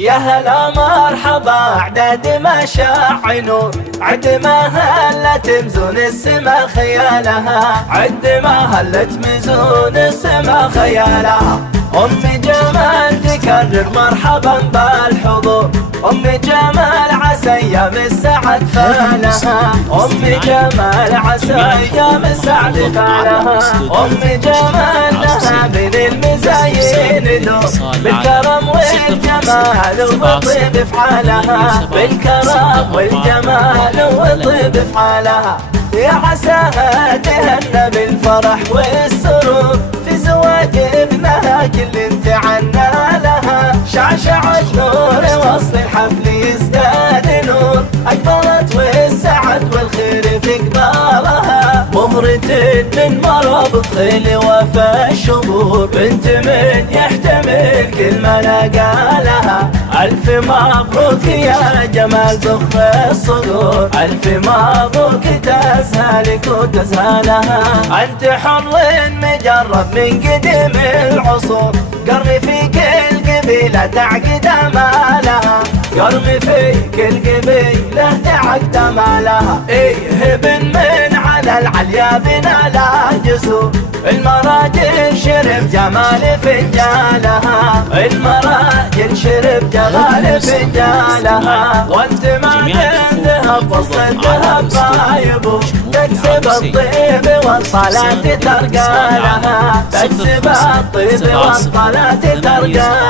يا هلا مرحبا عدد ما شاع نور، عد ما هلت مزون السما خيالها، عد ما هلت مزون السما خيالها. أم جمال تكرر مرحبا بالحضور، أم جمال عسى أيام السعد فالها، أم جمال عسى أيام السعد فالها. أم جمال لها من المزايين نور، بالكرم والجمال والطيب افعالها، بالكرم والجمال والطيب افعالها. يا عساها تهنى بالفرح والسرور، في زواج ابنها كل تعنى لها، شعشعت نور وصل الحفل يزداد نور، أقبلت والسعد والخير في قبالها. مهرة من مرابط خيل وفا الشبور، بنت من يحتمل كل ما لقالها. ألف مبروك يا جمال ضخ الصدور، ألف مبروك تزهلك وتزهلها. أنت حر مجرب من قديم العصور، قرمي في كل قبيلة تعقد مالها، قرمي في كل قبيلة تعقد مالها. إيه ابن من على العليا بنا لا جسور، المراجل شرب جمال فنجالها، المراجل شرب جمال فنجالها. وانت ما ذهب وسط الذهب بايبو، تكسب الطيب والصلاة ترقى لها، تكسب الطيب والصلاة ترقى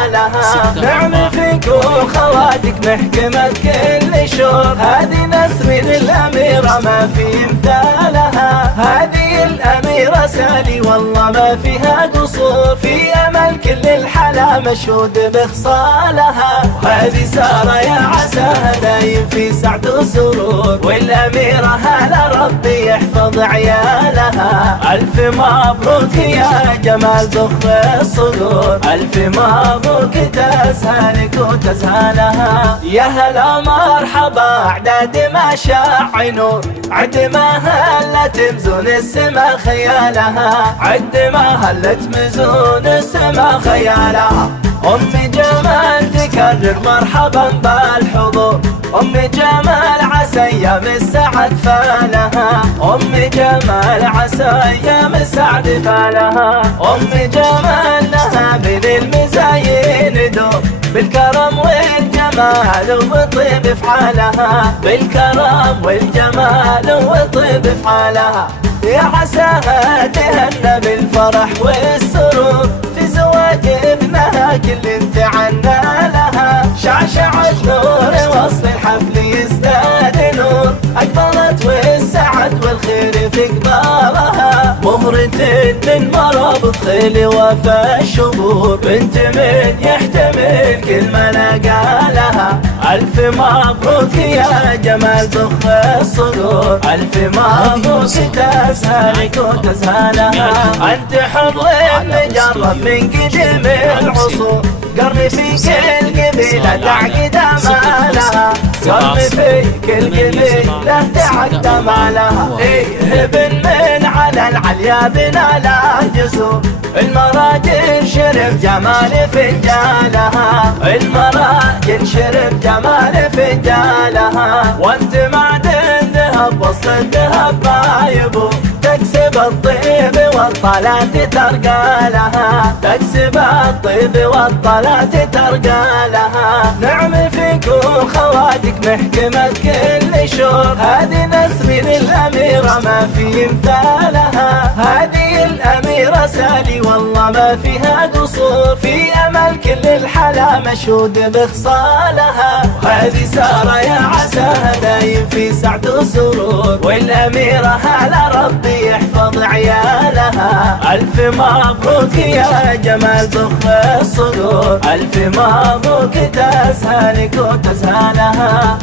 لها. نعم فيك وخواتك محكمة كل شور، هذه نسرين الأميرة ما في مثالها، هذه الأميرة سالي والله ما فيها قصور، في أمل كل الحلا مشهود بخصالها. وهذه سارة يا عساها دايم في سعد وسرور، والأميرة هلا ربي يحفظ عيالها. ألف مبروك يا جمال ضخ الصدور، ألف مبروك تزهلك وتزهلها. يا هلا مرحبا أعداد ما شاع نور، عد ما هلت مزون السما خيالها، عد ما هلت مزون السما خيالها. أم جمال تكرر مرحبا بالحضور، أم جمال عسى أيام السعد فالها، أم جمال عسى أيام السعد فالها. أم جمال لها من المزايين دور، بالكرم والجمال والطيب افعالها، بالكرم والجمال والطيب افعالها. يا عساها تهنى بالفرح والسرور، في زواج ابنها كل تعنى لها، شعشعت نور وصل الحفل يزداد نور، أقبلت والسعد والخير في قبالها. مهرة من مرابط خيل وفا الشبور، بنت من يحتمل كل ما لقالها. ألف مبروك يا جمال ضخ الصدور، ألف مبروك تزهلك وتزهلها. أنت حر مجرب من قديم العصور، قرمي في كل قبيلة تعقد مالها، قرمي في كل قبيلة تعقد مالها. إيه ابن من على العليا بنا لا جسور، المراجل شرب جمال فنجالها، المراجل شرب جمال فنجالها. وانت معدن ذهب وسط الذهب بايبو، تكسب الطيب والطلاة ترقى لها، تكسب الطيب والطلاة ترقى لها. نعم فيك وخواتك محكمة كل شور، هذه نسرين الأميرة ما في مثالها، هذه الأميرة سالي والله ما فيها قصور، في أمل كل الحلا مشهود بخصالها. وهذه سارة يا عساها دايم في سعد وسرور، والأميرة هلا ربي يحفظ عيالها. ألف مبروك يا جمال ضخ الصدور، ألف مبروك تزهلك وتزهلها.